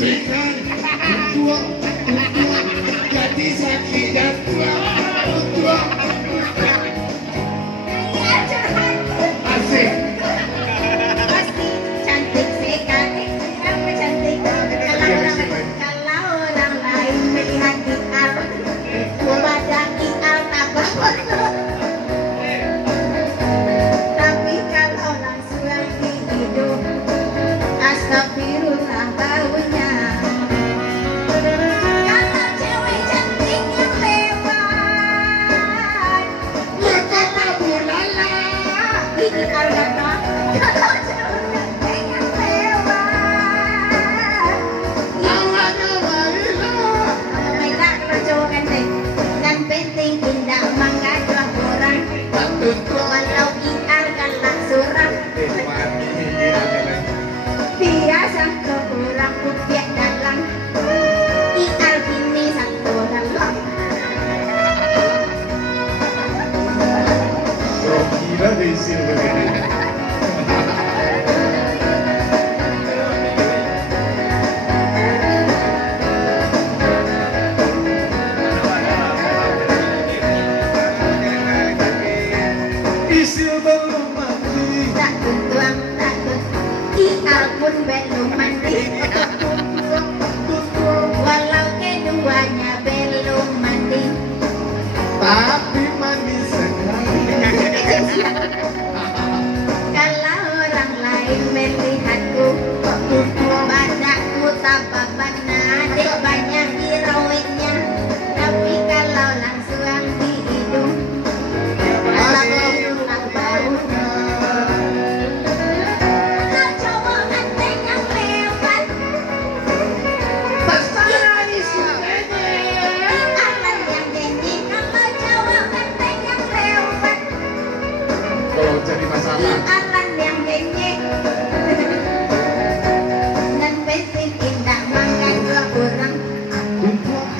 dengan tua gadis laki dan tua asik. Pasti cantik sekali, apa cantik? Kalau orang lain melihat Ial, pada Ial tak foto. Tapi kalau langsung di hidup, astagfirullah baunya. Kalau cewek cantik yang lewat, Maka kabur lala. ini Alana. Kalau cewek cantik yang lewat, Awana Baiklah kalau cowok ganteng dan penting tidak menggaduh orang. Walau Ial galak surang, biasa ke orang kupiak dalam. Ial kini satu dalam. Gila diisi begini. Isil belum mati. Takut tuang takut, Ial pun belum mandi. Walau keduanya belum mandi. Tapi mandi sekali. Kalau orang lain melihatku, badanku tambah banyak, banyak irawetnya. Tapi kalau langsung di hidung, astagfirullah baunya. Kalau cowok ganteng yang lewat, Pesona Islamnya. Ial yang janji. Kalau cowok ganteng yang lewat, Kalau jadi masalah. Ial yang janji. Dan penting tidak mengganggu orang.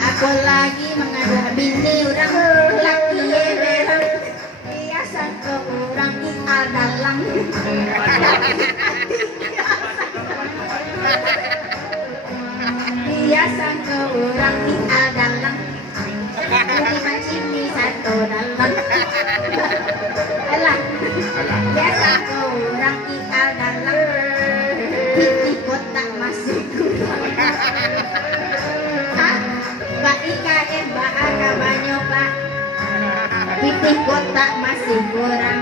Aku lagi mengadah bini orang laki berang. Biasa ke orang Ial dalam. Biasa ke orang Ial dalam. Ini macam ni satu dalam. Alah. Biasa ke orang Ial dalam. Pipi kotak masuk kurang. Hah? Pak Ika Mbak Aga banyak Pak. Pipi kotak masih kurang.